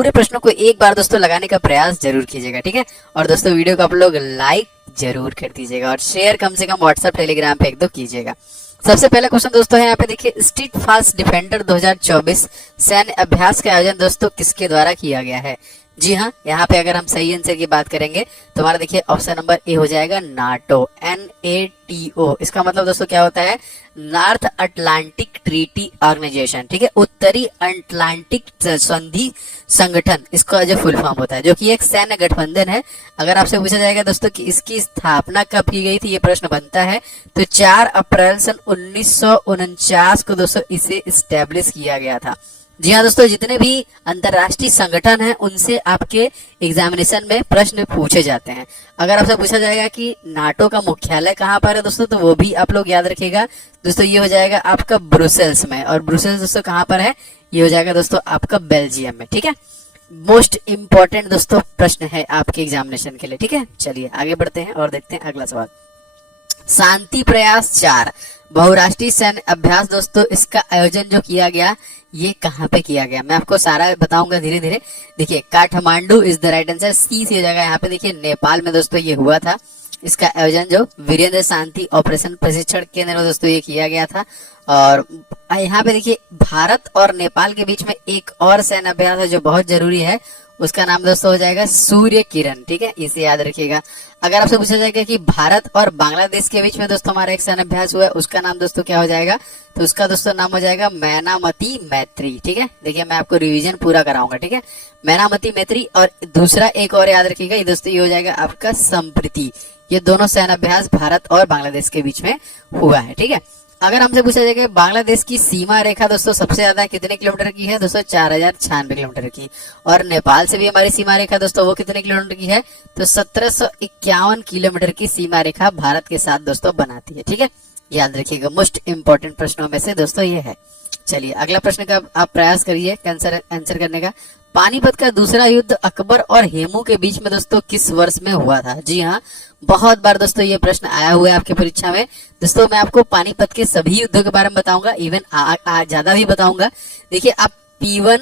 पूरे प्रश्नों को एक बार दोस्तों लगाने का प्रयास जरूर कीजिएगा, ठीक है। और दोस्तों वीडियो को आप लोग लाइक जरूर कर दीजिएगा और शेयर कम से कम व्हाट्सएप टेलीग्राम पे एक दो कीजिएगा। सबसे पहला क्वेश्चन दोस्तों है यहाँ पे देखिए, स्ट्रीट फास्ट डिफेंडर 2024 सैन्य अभ्यास का आयोजन दोस्तों किसके द्वारा किया गया है? जी हाँ, यहाँ पे अगर हम सही आंसर की बात करेंगे तो हमारा देखिए ऑप्शन नंबर ए हो जाएगा नाटो, NATO। इसका मतलब दोस्तों क्या होता है? नॉर्थ अटलांटिक ट्रीटी ऑर्गेनाइजेशन, ठीक है, उत्तरी अटलांटिक संधि संगठन इसका जो फुल फॉर्म होता है, जो कि एक सैन्य गठबंधन है। अगर आपसे पूछा जाएगा दोस्तों कि इसकी स्थापना कब की गई थी, ये प्रश्न बनता है तो 4 अप्रैल सन 1949 को दोस्तों इसे स्टैब्लिश किया गया था। जी हाँ दोस्तों, जितने भी अंतरराष्ट्रीय संगठन हैं उनसे आपके एग्जामिनेशन में प्रश्न पूछे जाते हैं। अगर आपसे पूछा जाएगा कि नाटो का मुख्यालय कहाँ पर है दोस्तों, तो वो भी आप लोग याद रखिएगा दोस्तों, ये हो जाएगा आपका ब्रुसेल्स में। और ब्रुसेल्स दोस्तों कहाँ पर है? ये हो जाएगा दोस्तों आपका बेल्जियम में, ठीक है। मोस्ट इंपॉर्टेंट दोस्तों प्रश्न है आपके एग्जामिनेशन के लिए, ठीक है। चलिए आगे बढ़ते हैं और देखते हैं अगला सवाल। शांति प्रयास 4 बहुराष्ट्रीय सैन्य अभ्यास दोस्तों, इसका आयोजन जो किया गया ये कहाँ पे किया गया? मैं आपको सारा बताऊंगा धीरे धीरे। देखिए Kathmandu is the right answer, सी सी जगह यहाँ पे देखिए नेपाल में दोस्तों ये हुआ था। इसका आयोजन जो वीरेंद्र शांति ऑपरेशन प्रशिक्षण केंद्र में दोस्तों ये किया गया था। और यहाँ पे देखिए भारत और नेपाल के बीच में एक और सैन्य अभ्यास है जो बहुत जरूरी है, उसका नाम दोस्तों हो जाएगा सूर्य किरण, ठीक है, इसे याद रखिएगा। अगर आपसे पूछा जाएगा कि भारत और बांग्लादेश के बीच में दोस्तों हमारा एक सैन्य अभ्यास हुआ है, उसका नाम दोस्तों क्या हो जाएगा? तो उसका दोस्तों नाम हो जाएगा मैनामती मैत्री, ठीक है। देखिए मैं आपको रिवीजन पूरा कराऊंगा, ठीक है। मैनामती मैत्री और दूसरा एक और याद रखिएगा, ये दोस्तों ये हो जाएगा आपका संप्रीति। ये दोनों सैन्य अभ्यास भारत और बांग्लादेश के बीच में हुआ है, ठीक है। अगर हमसे पूछा जाएगा बांग्लादेश की सीमा रेखा दोस्तों सबसे ज्यादा कितने किलोमीटर की है? दोस्तों 4096 किलोमीटर की। और नेपाल से भी हमारी सीमा रेखा दोस्तों वो कितने किलोमीटर की है? तो 1751 किलोमीटर की सीमा रेखा भारत के साथ दोस्तों बनाती है, ठीक है, याद रखिएगा। मोस्ट इंपोर्टेंट प्रश्नों में से दोस्तों ये है। चलिए अगला प्रश्न का आप प्रयास करिए आंसर करने का। पानीपत का दूसरा युद्ध अकबर और हेमू के बीच में दोस्तों किस वर्ष में हुआ था? जी हाँ, बहुत बार दोस्तों ये प्रश्न आया हुआ है आपकी परीक्षा में। दोस्तों मैं आपको पानीपत के सभी युद्धों के बारे में बताऊंगा, इवन ज्यादा भी बताऊंगा। देखिए आप P1,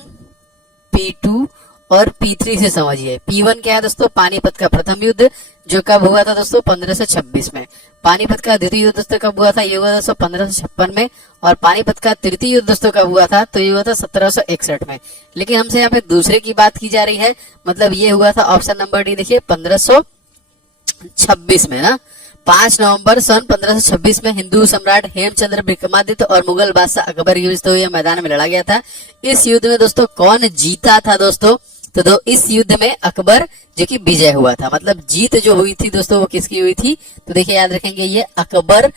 P2 और P3 से समझिए। P1 क्या है दोस्तों? पानीपत का प्रथम युद्ध जो कब हुआ था दोस्तों? 1526 में। पानीपत का द्वितीय युद्ध दोस्तों कब हुआ था? ये हुआ दोस्तों 1556 में। और पानीपत का तृतीय युद्ध दोस्तों कब हुआ था? तो ये हुआ था 1761 में। लेकिन हमसे यहाँ पे दूसरे की बात की जा रही है, मतलब ये हुआ था ऑप्शन नंबर डी देखिए 1526 में ना। 5 नवंबर सन 1526 में हिंदू सम्राट हेमचंद्र विक्रमादित्य और मुगल बादशाह अकबर युद्ध तो ये मैदान में लड़ा गया था। इस युद्ध में दोस्तों कौन जीता था दोस्तों? तो इस युद्ध में अकबर जो कि विजय हुआ था, मतलब जीत जो हुई थी दोस्तों वो किसकी हुई थी? तो देखिए याद रखेंगे ये अकबर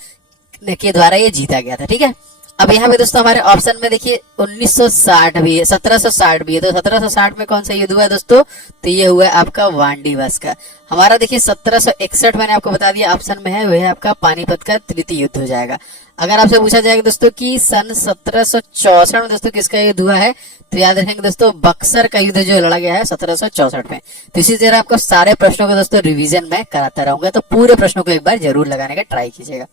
के द्वारा ये जीता गया था, ठीक है। अब यहाँ पे दोस्तों हमारे ऑप्शन में देखिए 1960 भी है, 1760 भी है। तो 1760 में कौन सा युद्ध हुआ है दोस्तों? तो ये हुआ है आपका वांडीवास का। हमारा देखिए 1761 मैंने आपको बता दिया ऑप्शन में है, वह है आपका पानीपत का तृतीय युद्ध हो जाएगा। अगर आपसे पूछा जाएगा दोस्तों कि सन 1764 में दोस्तों किसका युद्ध हुआ है, तो याद रखेंगे दोस्तों बक्सर का युद्ध जो लड़ा गया है 1764 में। तो इसी तरह आपको सारे प्रश्नों को दोस्तों रिवीजन में कराता रहूंगा, तो पूरे प्रश्नों को एक बार जरूर लगाने का ट्राई कीजिएगा।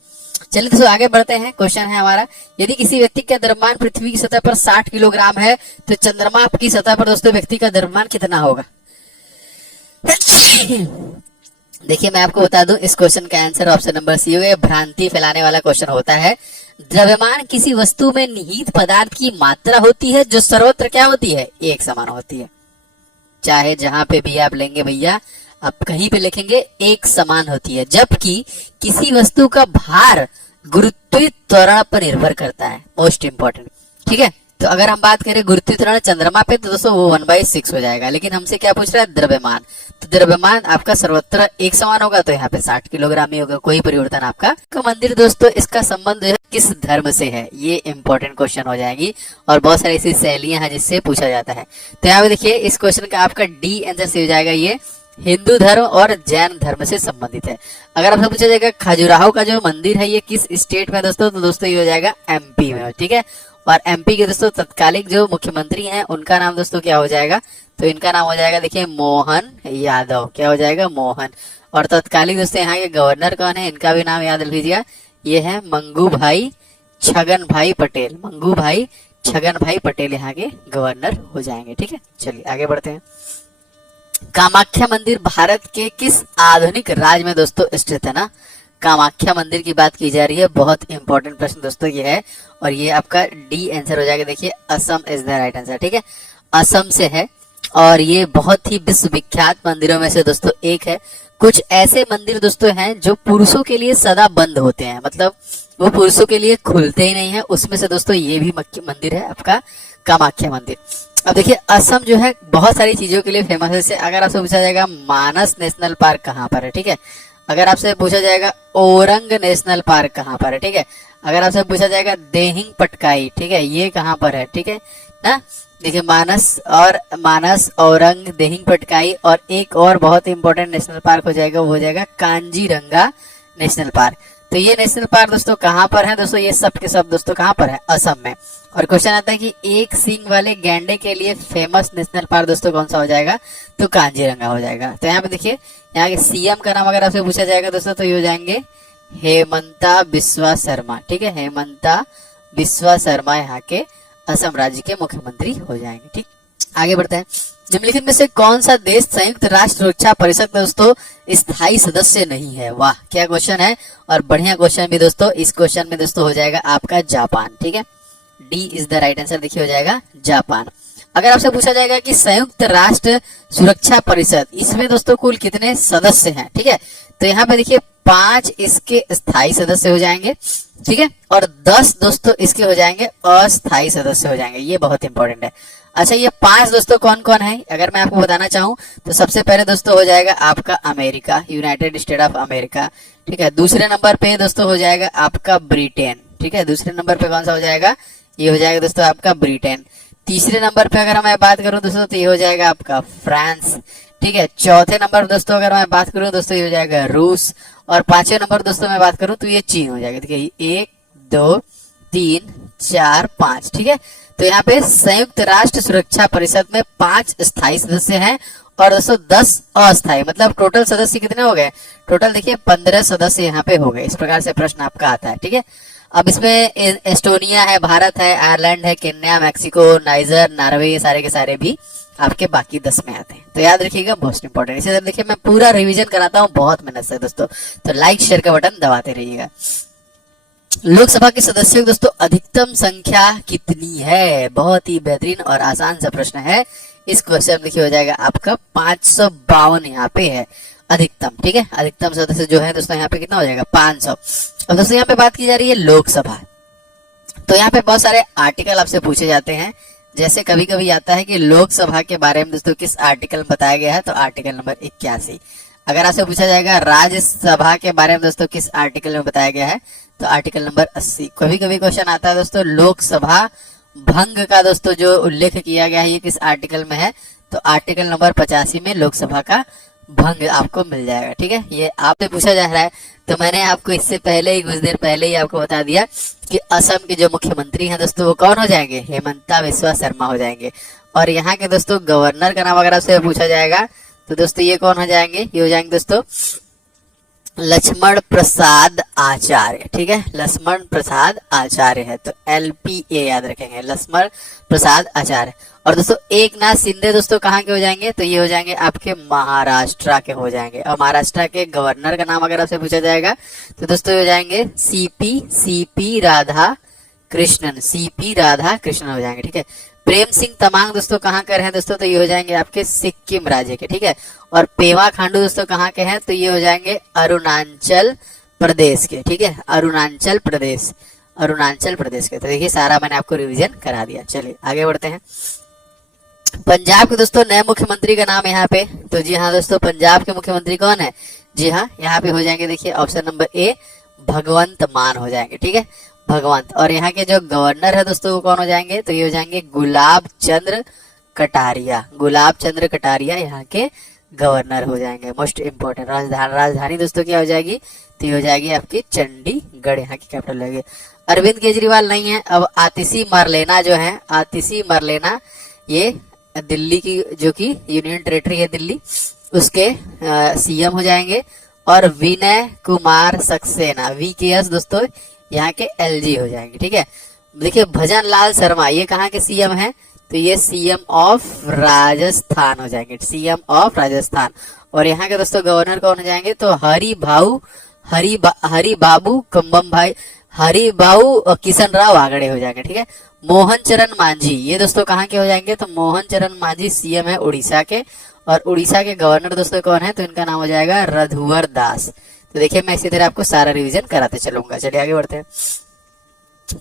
चलिए दोस्तों आगे बढ़ते हैं। क्वेश्चन है हमारा, यदि किसी व्यक्ति का द्रव्यमान पृथ्वी की सतह पर 60 किलोग्राम है तो चंद्रमा की सतह पर दोस्तों व्यक्ति का द्रव्यमान कितना होगा? देखिए मैं आपको बता दूं इस क्वेश्चन का आंसर ऑप्शन नंबर सी होगा। भ्रांति फैलाने वाला क्वेश्चन होता है। द्रव्यमान किसी वस्तु में निहित पदार्थ की मात्रा होती है जो सर्वत्र क्या होती है? एक समान होती है। चाहे जहां पे भी आप लेंगे भैया, आप कहीं पे लिखेंगे एक समान होती है। जबकि किसी वस्तु का भार गुरुत्वीय त्वरण पर निर्भर करता है। मोस्ट इंपॉर्टेंट, ठीक है। तो अगर हम बात करें गुरुत्वीय त्वरण चंद्रमा पे तो दोस्तों वो 1/6 हो जाएगा। लेकिन हमसे क्या पूछ रहा है? द्रव्यमान। तो द्रव्यमान आपका सर्वत्र एक समान होगा, तो यहाँ पे 60 किलोग्राम ही होगा, कोई परिवर्तन आपका। का मंदिर दोस्तों इसका संबंध किस धर्म से है? ये इंपॉर्टेंट क्वेश्चन हो जाएगी और बहुत सारी ऐसी शैलियां हैं जिससे पूछा जाता है। तो यहाँ पे देखिए इस क्वेश्चन का आपका डी आंसर से हो जाएगा, ये हिंदू धर्म और जैन धर्म से संबंधित है। अगर आपसे पूछा जाएगा खजुराहो का जो मंदिर है ये किस स्टेट में दोस्तों, तो दोस्तों ये हो जाएगा MP में, ठीक है। और MP के दोस्तों तत्कालिक जो मुख्यमंत्री हैं उनका नाम दोस्तों क्या हो जाएगा? तो इनका नाम हो जाएगा देखिए मोहन यादव। क्या हो जाएगा? मोहन। और तत्कालिक दोस्तों यहाँ के गवर्नर कौन है? इनका भी नाम याद लीजिएगा, ये है मंगू भाई छगन भाई पटेल। मंगू भाई छगन भाई पटेल यहाँ के गवर्नर हो जाएंगे। ठीक है, चलिए आगे बढ़ते हैं। कामाख्या मंदिर भारत के किस आधुनिक राज्य में दोस्तों स्थित है ना? कामाख्या मंदिर की बात की जा रही है, बहुत इंपॉर्टेंट प्रश्न दोस्तों ये है, और ये आपका डी आंसर हो जाएगा। देखिए Assam is the right answer. ठीक है, असम से है, और ये बहुत ही विश्व विख्यात मंदिरों में से दोस्तों एक है। कुछ ऐसे मंदिर दोस्तों हैं जो पुरुषों के लिए सदा बंद होते हैं, मतलब वो पुरुषों के लिए खुलते ही नहीं है, उसमें से दोस्तों ये भी मंदिर है आपका कामाख्या मंदिर। अब देखिए असम जो है बहुत सारी चीजों के लिए फेमस है। जैसे अगर आपसे पूछा जाएगा मानस नेशनल पार्क कहाँ पर है, ठीक है, अगर आपसे पूछा जाएगा औरंग नेशनल पार्क कहाँ पर है, ठीक है, अगर आपसे पूछा जाएगा देहिंग पटकाई, ठीक है, ये कहाँ पर है, ठीक है ना। देखिए मानस औरंग देहिंग पटकाई, और एक और बहुत इंपॉर्टेंट नेशनल पार्क हो जाएगा, वो हो जाएगा कांजीरंगा नेशनल पार्क। तो ये नेशनल पार्क दोस्तों कहाँ पर है दोस्तों? ये सब के सब दोस्तों कहाँ पर है? असम में। और क्वेश्चन आता है कि एक सींग वाले गैंडे के लिए फेमस नेशनल पार्क दोस्तों कौन सा हो जाएगा? तो कांजीरंगा हो जाएगा। तो यहाँ पे देखिए, यहाँ के सीएम का नाम अगर आपसे पूछा जाएगा दोस्तों तो ये हो जाएंगे हेमंता बिस्वा शर्मा। ठीक है, हेमंता बिस्वा शर्मा यहाँ के असम राज्य के मुख्यमंत्री हो जाएंगे। ठीक, आगे बढ़ते हैं। निम्नलिखित में से कौन सा देश संयुक्त राष्ट्र सुरक्षा परिषद में दोस्तों स्थायी सदस्य नहीं है? वाह क्या क्वेश्चन है, और बढ़िया क्वेश्चन भी दोस्तों। इस क्वेश्चन में दोस्तों हो जाएगा आपका जापान। ठीक है, D is the right answer. देखिए हो जाएगा जापान। अगर आपसे पूछा जाएगा कि संयुक्त राष्ट्र सुरक्षा परिषद, इसमें दोस्तों कुल कितने सदस्य हैं? ठीक है, तो यहाँ पे देखिए 5 इसके स्थायी सदस्य हो जाएंगे, ठीक है, और 10 दोस्तों इसके हो जाएंगे अस्थायी सदस्य हो जाएंगे। ये बहुत इंपॉर्टेंट है। अच्छा, ये 5 दोस्तों कौन कौन है अगर मैं आपको बताना चाहूँ तो सबसे पहले दोस्तों हो जाएगा आपका America, United state of America. ठीक है, दूसरे नंबर पे दोस्तों हो जाएगा आपका ब्रिटेन। ठीक है, दूसरे नंबर पे कौन सा हो जाएगा? ये हो जाएगा दोस्तों आपका ब्रिटेन। तीसरे नंबर पे अगर मैं बात करूं दोस्तों तो ये हो जाएगा आपका फ्रांस। ठीक है, चौथे नंबर दोस्तों अगर मैं बात करूं दोस्तों ये हो जाएगा रूस, और 5वें नंबर दोस्तों मैं बात करूं तो ये चीन हो जाएगा। देखिए 1 2 3 4 5। ठीक है, तो यहाँ पे संयुक्त राष्ट्र सुरक्षा परिषद में 5 स्थायी सदस्य हैं और दोस्तों 10 अस्थायी, मतलब टोटल सदस्य कितने हो गए? टोटल देखिए 15 सदस्य यहाँ पे हो गए। इस प्रकार से प्रश्न आपका आता है। ठीक है, अब इसमें एस्टोनिया है, भारत है, आयरलैंड है, केन्या, मैक्सिको, नाइजर, नॉर्वे, ये सारे के सारे भी आपके बाकी 10 में आते हैं। तो याद रखिएगा, मोस्ट इंपॉर्टेंट। इसी तरह देखिए मैं पूरा रिवीजन कराता हूँ बहुत मेहनत से दोस्तों, तो लाइक शेयर का बटन दबाते रहिएगा। लोकसभा के सदस्यों की दोस्तों अधिकतम संख्या कितनी है? बहुत ही बेहतरीन और आसान सा प्रश्न है। इस क्वेश्चन देखिए हो जाएगा आपका 552 यहाँ पे है अधिकतम। ठीक है, अधिकतम सदस्य जो है दोस्तों यहाँ पे कितना हो जाएगा? 500। अब दोस्तों यहाँ पे बात की जा रही है लोकसभा, तो यहाँ पे बहुत सारे आर्टिकल आपसे पूछे जाते हैं। जैसे कभी कभी आता है कि लोकसभा के बारे में दोस्तों किस आर्टिकल में बताया गया है, तो आर्टिकल नंबर 81। अगर आपसे पूछा जाएगा राज्यसभा के बारे में दोस्तों किस आर्टिकल में बताया गया है, तो आर्टिकल नंबर 80। कभी कभी क्वेश्चन आता है दोस्तों लोकसभा भंग का दोस्तों जो उल्लेख किया गया है ये किस आर्टिकल में है, तो आर्टिकल नंबर 85 में लोकसभा का भंग आपको मिल जाएगा। ठीक है, ये आपसे पूछा जा रहा है, तो मैंने आपको इससे पहले ही कुछ देर पहले ही आपको बता दिया कि असम के जो मुख्यमंत्री हैं दोस्तों वो कौन हो जाएंगे? हेमंता बिस्वा शर्मा हो जाएंगे। और यहाँ के दोस्तों गवर्नर का नाम अगर आपसे पूछा जाएगा तो दोस्तों ये कौन हो जाएंगे? ये हो जाएंगे दोस्तों लक्ष्मण प्रसाद आचार्य। ठीक है, लक्ष्मण प्रसाद आचार्य है, तो LPA याद रखेंगे, लक्ष्मण प्रसाद आचार्य। और दोस्तों एकनाथ शिंदे दोस्तों कहाँ के हो जाएंगे? तो ये हो जाएंगे आपके महाराष्ट्र के हो जाएंगे। और महाराष्ट्र के गवर्नर का नाम अगर आपसे पूछा जाएगा तो दोस्तों हो जाएंगे CP राधा कृष्णन हो जाएंगे। ठीक है, प्रेम सिंह तमांग दोस्तों कहाँ के हैं दोस्तों? तो ये हो जाएंगे आपके सिक्किम राज्य के। ठीक है, और पेमा खांडू दोस्तों कहाँ के हैं? तो ये हो जाएंगे अरुणाचल प्रदेश के। ठीक है, अरुणाचल प्रदेश के। तो देखिए सारा मैंने आपको रिवीजन करा दिया। चलिए आगे बढ़ते हैं। पंजाब के दोस्तों नए मुख्यमंत्री का नाम यहाँ पे, तो जी हाँ दोस्तों पंजाब के मुख्यमंत्री कौन है? जी हाँ, यहाँ पे हो जाएंगे देखिए ऑप्शन नंबर A भगवंत मान हो जाएंगे। ठीक है, भगवंत। और यहाँ के जो गवर्नर है दोस्तों वो कौन हो जाएंगे? तो ये हो जाएंगे गुलाब चंद्र कटारिया यहाँ के गवर्नर हो जाएंगे। मोस्ट इंपोर्टेंट राजधानी दोस्तों क्या हो जाएगी? तो ये हो जाएगी आपकी चंडीगढ़, यहाँ की कैपिटल लगेगी। अरविंद केजरीवाल नहीं है, अब आतिशी मरलेना जो है, आतिशी मरलेना ये दिल्ली की जो कि यूनियन टेरिटरी है दिल्ली, उसके CM हो जाएंगे। और विनय कुमार सक्सेना VKS दोस्तों यहाँ के LG हो जाएंगे। ठीक है, देखिए भजन लाल शर्मा, ये कहाँ के सीएम है? तो ये सीएम ऑफ राजस्थान हो जाएंगे, सीएम ऑफ राजस्थान। और यहाँ के दोस्तों गवर्नर कौन हो जाएंगे? तो हरि बाबू कम्बम भाई, हरि बाबू किशन राव आगड़े हो जाएंगे, ठीक है। मोहन चरण मांझी, ये दोस्तों कहाँ के हो जाएंगे? तो मोहन चरण मांझी सीएम है उड़ीसा के, और उड़ीसा के गवर्नर दोस्तों कौन है? तो इनका नाम हो जाएगा रघुवर दास। तो देखिए मैं इसी तरह आपको सारा रिवीजन कराते चलूंगा। चलिए आगे बढ़ते हैं।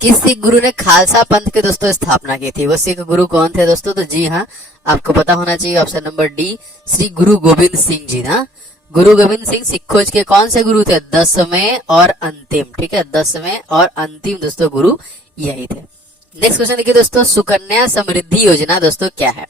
किस सिख गुरु ने खालसा पंथ के दोस्तों स्थापना की थी? वो सिख गुरु कौन थे दोस्तों? तो जी हाँ, आपको पता होना चाहिए, ऑप्शन नंबर डी, श्री गुरु गोविंद सिंह जी ना। गुरु गोविंद सिंह सिख खोज के कौन से गुरु थे? 10वें और अंतिम, ठीक है, 10वें और अंतिम दोस्तों गुरु यही थे। नेक्स्ट क्वेश्चन देखिए दोस्तों, सुकन्या समृद्धि योजना दोस्तों क्या है?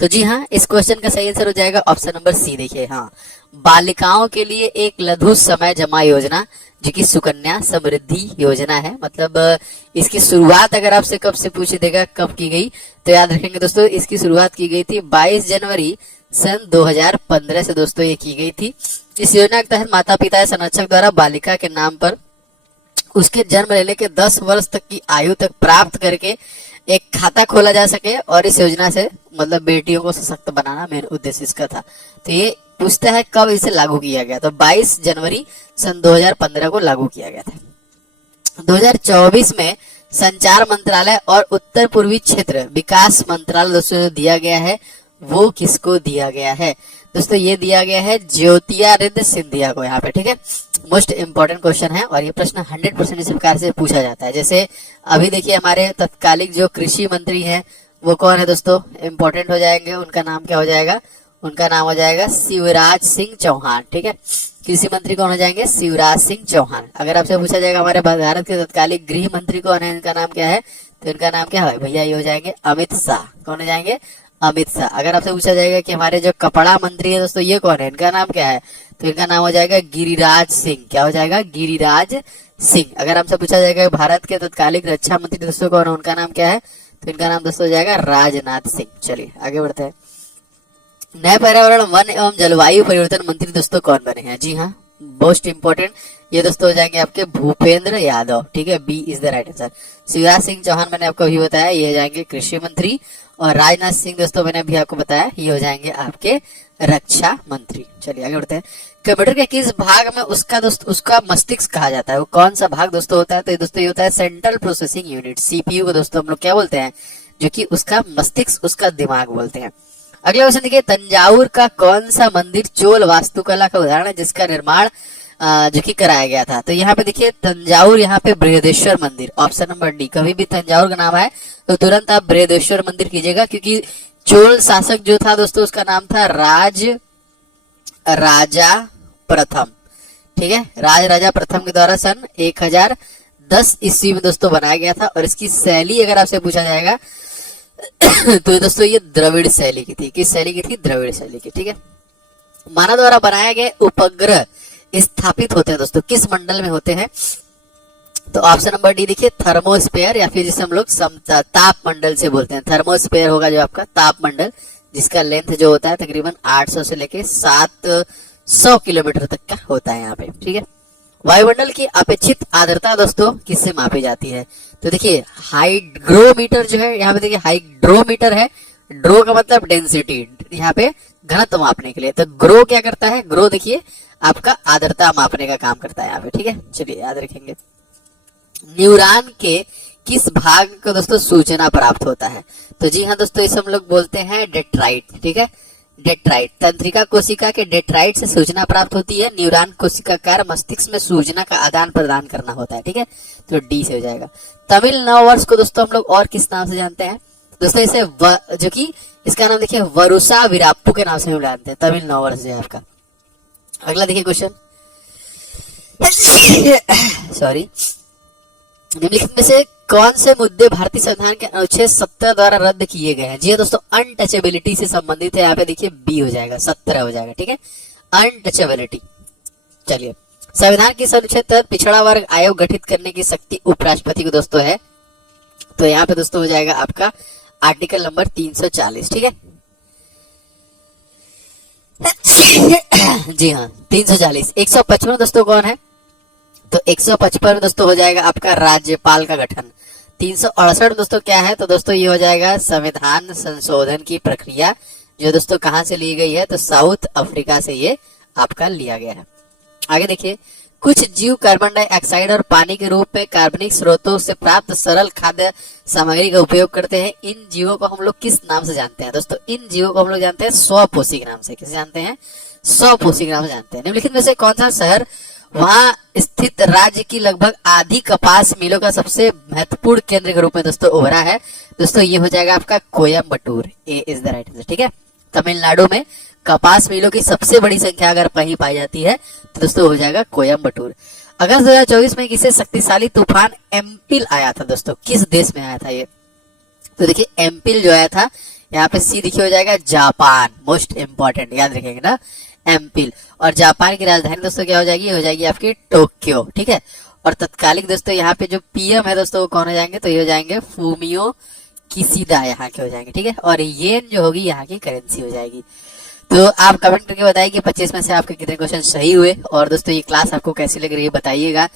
तो जी हाँ, इस क्वेश्चन का सही आंसर हो जाएगा ऑप्शन नंबर सी। देखिए हाँ, बालिकाओं के लिए एक लघु समय जमा योजना, जो कि सुकन्या समृद्धि योजना है। मतलब इसकी शुरुआत अगर आपसे कब से पूछ देगा कब की गई, तो याद रखेंगे दोस्तों, इसकी शुरुआत की गई थी 22 जनवरी सन 2015 से दोस्तों ये की गई थी। इस योजना के तहत माता पिता या संरक्षक द्वारा बालिका के नाम पर उसके जन्म लेने के 10 वर्ष तक की आयु तक प्राप्त करके एक खाता खोला जा सके, और इस योजना से मतलब बेटियों को सशक्त बनाना मेन उद्देश्य इसका था। तो ये पूछता है कब इसे लागू किया गया, तो 22 जनवरी सन 2015 को लागू किया गया था। 2024 में संचार मंत्रालय और उत्तर पूर्वी क्षेत्र विकास मंत्रालय दोस्तों दिया गया है, वो किसको दिया गया है? दोस्तों ये दिया गया है ज्योतिरादित्य सिंधिया को यहाँ पे, ठीक है। मोस्ट इंपॉर्टेंट क्वेश्चन है, और ये प्रश्न 100% इस प्रकार से पूछा जाता है। जैसे अभी देखिए हमारे तत्कालिक जो कृषि मंत्री हैं वो कौन है दोस्तों? इंपॉर्टेंट हो जाएंगे, उनका नाम क्या हो जाएगा? उनका नाम हो जाएगा शिवराज सिंह चौहान, ठीक है। कृषि मंत्री कौन हो जाएंगे? शिवराज सिंह चौहान। अगर आपसे पूछा जाएगा हमारे भारत के तत्कालिक गृह मंत्री कौन है, इनका नाम क्या है? तो इनका नाम क्या है भैया? ये हो जाएंगे अमित शाह। कौन हो जाएंगे? अमित शाह। अगर आपसे पूछा जाएगा कि हमारे जो कपड़ा मंत्री है दोस्तों ये कौन है, इनका नाम क्या है? तो इनका नाम हो जाएगा गिरिराज सिंह। क्या हो जाएगा? गिरिराज सिंह। अगर आपसे पूछा जाएगा भारत के तत्कालिक रक्षा मंत्री दोस्तों कौन है, उनका नाम क्या है? तो इनका नाम दोस्तों हो जाएगा राजनाथ सिंह। चलिए आगे बढ़ते हैं। नए पर्यावरण वन एवं जलवायु परिवर्तन मंत्री दोस्तों कौन बने हैं? जी हाँ, मोस्ट इंपोर्टेंट, ये दोस्तों हो जाएंगे आपके भूपेंद्र यादव, ठीक है। B is the right answer. Shivraj Singh Chouhan मैंने आपको अभी बताया, ये हो जाएंगे कृषि मंत्री, और राजनाथ सिंह दोस्तों मैंने अभी आपको बताया ये हो जाएंगे आपके रक्षा मंत्री। चलिए आगे बढ़ते हैं। कंप्यूटर के किस भाग में उसका मस्तिष्क कहा जाता है? वो कौन सा भाग दोस्तों होता है? तो दोस्तों ये होता है सेंट्रल प्रोसेसिंग यूनिट, सीपीयू को दोस्तों हम लोग क्या बोलते हैं? जो कि उसका मस्तिष्क, उसका दिमाग बोलते हैं। अगला क्वेश्चन देखिए, तंजावुर का कौन सा मंदिर चोल वास्तुकला का उदाहरण है जिसका निर्माण जो कि कराया गया था? तो यहाँ पे देखिए तंजावुर, यहाँ पे बृहदेश्वर मंदिर, ऑप्शन नंबर डी। कभी भी तंजावुर का नाम आए तो तुरंत आप बृहदेश्वर मंदिर कीजिएगा, क्योंकि चोल शासक जो था दोस्तों उसका नाम था राजा प्रथम, ठीक है। राजा प्रथम के द्वारा सन 1010 ईस्वी में दोस्तों बनाया गया था। और इसकी शैली अगर आपसे पूछा जाएगा तो दोस्तों ये द्रविड़ शैली की थी। किस शैली की थी? द्रविड़ शैली की, ठीक है। मानव द्वारा बनाए गए उपग्रह स्थापित होते हैं दोस्तों किस मंडल में होते हैं? तो ऑप्शन नंबर डी देखिए थर्मोस्फेयर, या फिर जिसे हम लोग ताप मंडल से बोलते हैं। थर्मोस्फेयर होगा जो आपका ताप मंडल, जिसका लेंथ जो होता है तकरीबन 800 से लेके 700 किलोमीटर तक का होता है यहाँ पे, ठीक है। वायुमंडल की अपेक्षित आर्द्रता दोस्तों किससे मापी जाती है? तो देखिए हाइड्रोमीटर जो है, यहाँ पे देखिए हाइड्रोमीटर है, ड्रो का मतलब डेंसिटी, यहाँ पे घनत्व मापने के लिए। तो ग्रो क्या करता है? ग्रो देखिए आपका आर्द्रता मापने का काम करता है यहाँ पे, ठीक है। चलिए याद रखेंगे। न्यूरॉन के किस भाग को दोस्तों सूचना प्राप्त होता है? तो जी हाँ दोस्तों, इसे हम लोग बोलते हैं डेट्राइट, ठीक है। डेट्राइट, तंत्रिका कोशिका के डेट्राइट से सूचना प्राप्त होती है। न्यूरॉन कोशिका कार्य मस्तिष्क में सूचना का आदान प्रदान करना होता है, ठीक है। तो डी से हो जाएगा। तमिल नववर्ष को दोस्तों हम लोग और किस नाम से जानते हैं दोस्तों? इसे जो कि इसका नाम देखिए वरुसा वीराप्पू के नाम से हम जानते हैं, तमिल नववर्ष जो है आपका। अगला देखिए क्वेश्चन, सॉरी, निम्नलिखित में से कौन से मुद्दे भारतीय संविधान के अनुच्छेद 17 द्वारा रद्द किए गए हैं? जी दोस्तों अनटचेबिलिटी से संबंधित है, यहाँ पे देखिए बी हो जाएगा, 17 हो जाएगा, ठीक है। अनटचेबिलिटी। चलिए, संविधान के अनुच्छेद तहत पिछड़ा वर्ग आयोग गठित करने की शक्ति उपराष्ट्रपति को दोस्तों है। तो यहाँ पे दोस्तों हो जाएगा आपका आर्टिकल नंबर 340, ठीक है। जी हाँ 340। 155 दोस्तों कौन है? तो 155 दोस्तों हो जाएगा आपका राज्यपाल का गठन। 368 दोस्तों क्या है, तो दोस्तों ये हो जाएगा संविधान संशोधन की प्रक्रिया, जो दोस्तों कहाँ से ली गई है, तो साउथ अफ्रीका से ये आपका लिया गया है। आगे देखिए, कुछ जीव कार्बन डाइऑक्साइड और पानी के रूप में कार्बनिक स्रोतों से प्राप्त सरल खाद्य सामग्री का उपयोग करते हैं। इन जीवों को हम लोग किस नाम से जानते हैं दोस्तों? इन जीवों को हम लोग जानते हैं स्वपोषी नाम से। किसे जानते हैं? स्वपोषी नाम से जानते हैं। निम्नलिखित में से कौन सा शहर वहां स्थित राज्य की लगभग आधी कपास मिलों का सबसे महत्वपूर्ण केंद्र के रूप में दोस्तों उभरा है? दोस्तों ये हो जाएगा आपका कोयम्बटूर। ए इज द राइट आंसर। ठीक है, तमिलनाडु में कपास मिलों की सबसे बड़ी संख्या अगर कहीं पाई जाती है तो दोस्तों हो जाएगा कोयम्बटूर। अगस्त 2024 में किसे शक्तिशाली तूफान एम्पिल आया था दोस्तों? किस देश में आया था ये? तो देखिए एम्पिल जो आया था, यहाँ पे सी देखिए हो जाएगा जापान। मोस्ट इंपॉर्टेंट याद रखेंगे ना, एम्पिल। और जापान की राजधानी दोस्तों क्या हो जाएगी? हो जाएगी आपकी टोक्यो। ठीक है, और तत्कालिक दोस्तों यहाँ पे जो पीएम है दोस्तों वो कौन हो जाएंगे? तो ये हो जाएंगे फूमियो किशिदा यहाँ के हो जाएंगे। ठीक है, और येन जो होगी यहाँ की करेंसी हो जाएगी। तो आप कमेंट करके बताइए कि 25 में से आपके कितने क्वेश्चन सही हुए, और दोस्तों ये क्लास आपको कैसी लग रही है बताइएगा।